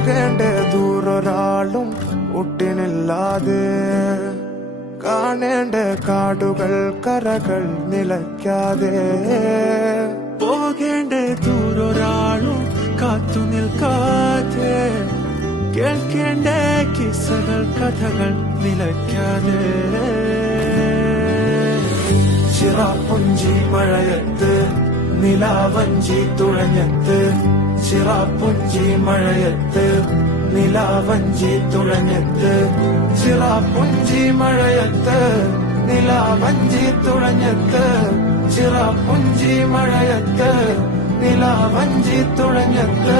പോകേണ്ട ദൂരൊരാളും ഒട്ടിനില്ലാതെ കാണേണ്ട കാടുകൾ കരകൾ നിലയ്ക്കാതെ പോകേണ്ട ദൂരൊരാളും കാത്തു നിൽക്കാതെ കേൾക്കേണ്ട കിസ്സകൾ കഥകൾ നിലയ്ക്കാതെ ചിറാപ്പുഞ്ചി മഴയത്ത് നിലാവഞ്ചി തുഴഞ്ഞത്ത് ചിറാപ്പുഞ്ചി മഴയത്ത് നിലാവഞ്ചി തുഴഞ്ഞത്ത് ചിറാപ്പുഞ്ചി മഴയത്ത് നിലാവഞ്ചി തുഴഞ്ഞത്ത് ചിറാപ്പുഞ്ചി മഴയത്ത് നിലാവഞ്ചി തുഴഞ്ഞത്ത്